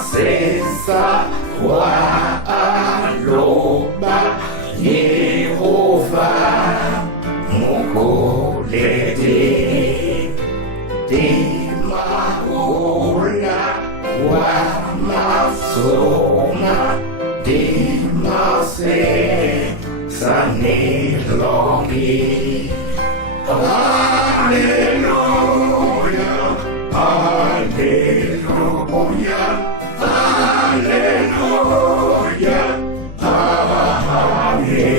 Imasesa wa aloba Yehova mukolete Dimahula wa masoma Dimase sanilogi Hallelujah, Hallelujah, Hallelujah, Amen.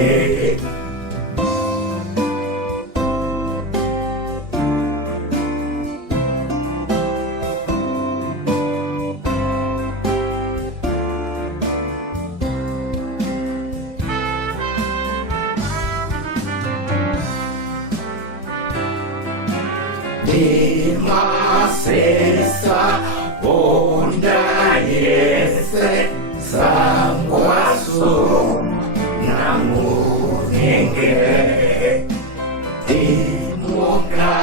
Dimasesa onda yese sangwaso namunenge Dimuka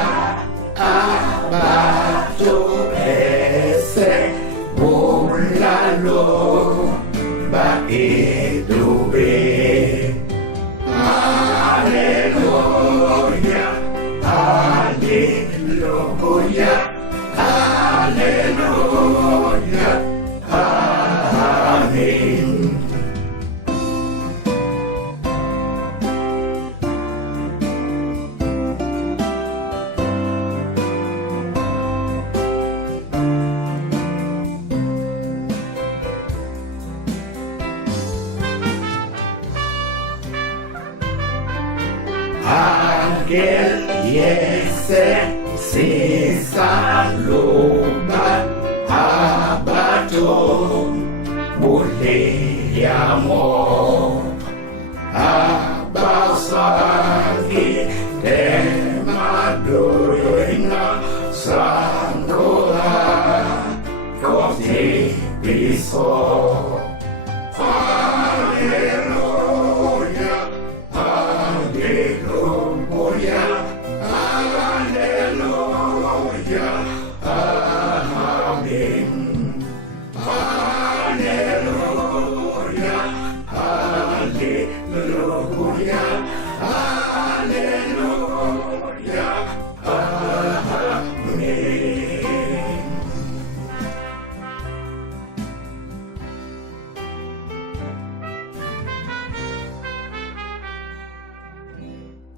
abato ese bulalo ba edube Hallelujah, Hallelujah, Hallelujah, Amen. Angel yese sisaluba abato buleyamo abasangi